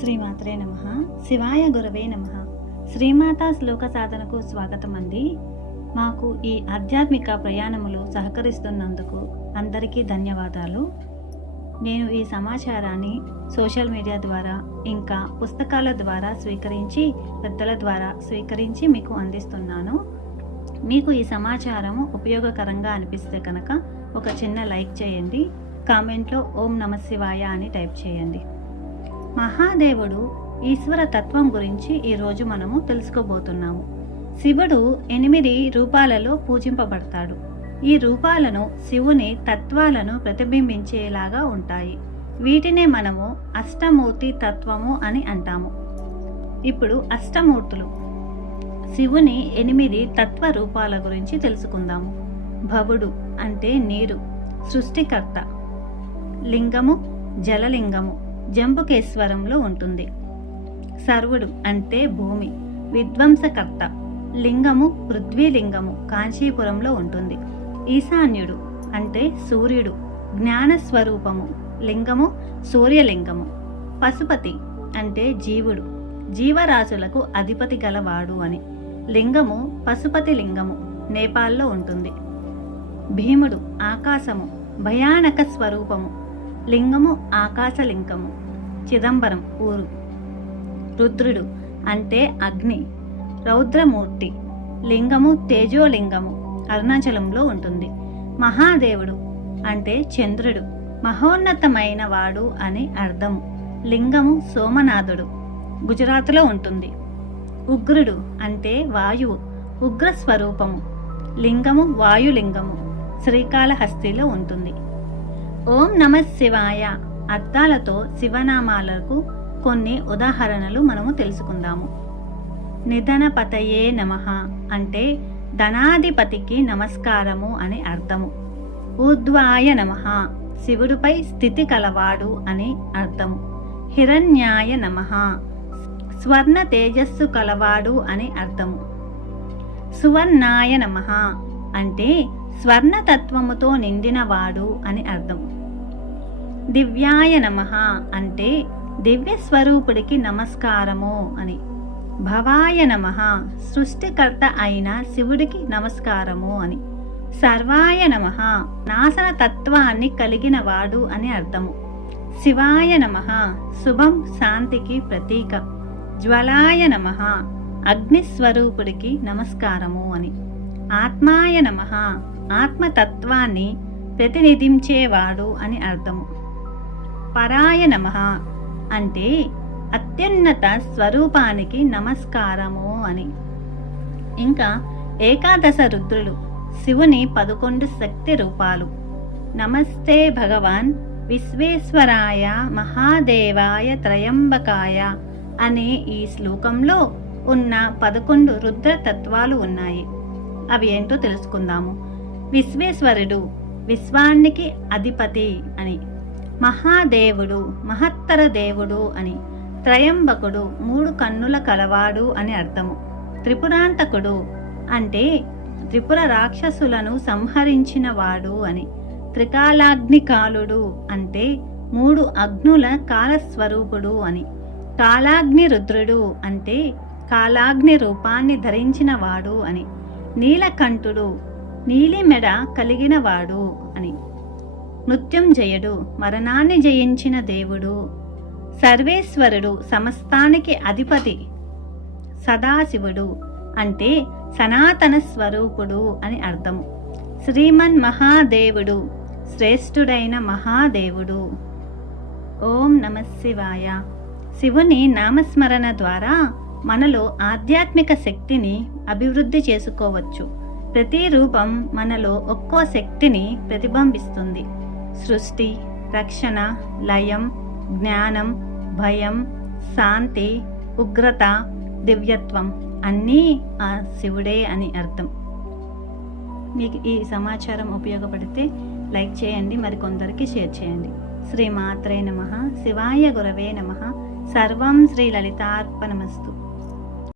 శ్రీమాత్రే నమ. శివాయ గురవే నమ. శ్రీమాత శ్లోక సాధనకు స్వాగతం అండి. మాకు ఈ ఆధ్యాత్మిక ప్రయాణములు సహకరిస్తున్నందుకు అందరికీ ధన్యవాదాలు. నేను ఈ సమాచారాన్ని సోషల్ మీడియా ద్వారా ఇంకా పుస్తకాల ద్వారా స్వీకరించి పెద్దల ద్వారా స్వీకరించి మీకు అందిస్తున్నాను. మీకు ఈ సమాచారం ఉపయోగకరంగా అనిపిస్తే కనుక ఒక చిన్న లైక్ చేయండి. కామెంట్లో ఓం నమ శివాయ అని టైప్ చేయండి. మహాదేవుడు ఈశ్వర తత్వం గురించి ఈరోజు మనము తెలుసుకోబోతున్నాము. శివుడు ఎనిమిది రూపాలలో పూజింపబడతాడు. ఈ రూపాలను శివుని తత్వాలను ప్రతిబింబించేలాగా ఉంటాయి. వీటినే మనము అష్టమూర్తి తత్వము అని అంటాము. ఇప్పుడు అష్టమూర్తులు. శివుని ఎనిమిది తత్వ రూపాల గురించి తెలుసుకుందాము. భవుడు అంటే నీరు సృష్టికర్త. లింగము జలలింగము. జంబుకేశ్వరంలో ఉంటుంది. సర్వుడు అంటే భూమి విధ్వంసకర్త లింగము పృథ్వీలింగము కాంచీపురంలో ఉంటుంది. ఈశాన్యుడు అంటే సూర్యుడు జ్ఞాన స్వరూపము లింగము సూర్యలింగము. పశుపతి అంటే జీవుడు జీవరాశులకు అధిపతి గలవాడు అని. లింగము పశుపతి లింగము నేపాల్లో ఉంటుంది. భీముడు ఆకాశము భయానక స్వరూపము లింగము ఆకాశలింగము. చిదంబరం ఊరు. రుద్రుడు అంటే అగ్ని. రౌద్రమూర్తి. లింగము తేజోలింగము. అరుణాచలంలో ఉంటుంది. మహాదేవుడు అంటే చంద్రుడు. మహోన్నతమైన వాడు అని అర్థము లింగము సోమనాథుడు. గుజరాత్లో ఉంటుంది. ఉగ్రుడు అంటే వాయువు. ఉగ్ర స్వరూపము లింగము వాయులింగము. శ్రీకాళహస్తిలో ఉంటుంది. ఓం నమ శివాయ. అర్థాలతో శివనామాలకు కొన్ని ఉదాహరణలు మనము తెలుసుకుందాము. నిధనపతయే నమ అంటే ధనాధిపతికి నమస్కారము అని అర్థము. ఊర్ధ్వాయ నమ శివుడిపై స్థితి కలవాడు అని అర్థము. హిరణ్యాయ నమ స్వర్ణ తేజస్సు కలవాడు అని అర్థము. సువర్ణాయ నమ అంటే స్వర్ణతత్వముతో నిండినవాడు అని అర్థం దివ్యాయ నమ అంటే దివ్య స్వరూపుడికి నమస్కారము అని. భవాయ నమ సృష్టికర్త అయిన శివుడికి నమస్కారము అని. సర్వాయ నమ నాశన తత్వాన్ని కలిగిన వాడు అని అర్థము. శివాయ నమ శుభం శాంతికి ప్రతీక. జ్వలాయ నమ అగ్నిస్వరూపుడికి నమస్కారము అని. ఆత్మాయ నమ ఆత్మతత్వాన్ని ప్రతినిధించేవాడు అని అర్థము. పరాయ నమ అంటే అత్యున్నత స్వరూపానికి నమస్కారము అని. ఇంకా ఏకాదశ రుద్రులు శివుని పదకొండు శక్తి రూపాలు. నమస్తే భగవాన్ విశ్వేశ్వరాయ మహాదేవాయ త్రయంబకాయ అనే ఈ శ్లోకంలో ఉన్న పదకొండు రుద్ర తత్వాలు ఉన్నాయి. అవి ఏంటో తెలుసుకుందాము. విశ్వేశ్వరుడు విశ్వానికి అధిపతి అని మహాదేవుడు మహత్తర దేవుడు అని త్రయంబకుడు మూడు కన్నుల కలవాడు అని అర్థము. త్రిపురాంతకుడు అంటే త్రిపుర రాక్షసులను సంహరించిన వాడు అని త్రికాలాగ్నికాలుడు అంటే మూడు అగ్నుల కాలస్వరూపుడు అని కాలాగ్ని రుద్రుడు అంటే కాలాగ్ని రూపాన్ని ధరించిన వాడు అని నీలకంఠుడు నీలి మెడ అని. నృత్యం అని మరణాన్ని జయించిన దేవుడు. సర్వేశ్వరుడు సమస్తానికి అధిపతి సదాశివుడు అంటే సనాతన స్వరూపుడు అని అర్థము శ్రీమన్ మహాదేవుడు శ్రేష్ఠుడైన మహాదేవుడు. ఓం నమ శివాయ. శివుని నామస్మరణ ద్వారా మనలో ఆధ్యాత్మిక శక్తిని అభివృద్ధి చేసుకోవచ్చు. ప్రతి రూపం మనలో ఒక్కో శక్తిని ప్రతిబింబిస్తుంది. సృష్టి రక్షణ లయం జ్ఞానం భయం శాంతి ఉగ్రత దివ్యత్వం అన్నీ ఆ శివుడే అని అర్థం. మీకు ఈ సమాచారం ఉపయోగపడితే లైక్ చేయండి మరికొందరికి షేర్ చేయండి. శ్రీ మాత్రే నమ శివాయ గురవే నమ సర్వం శ్రీ లలితార్పణమస్తు.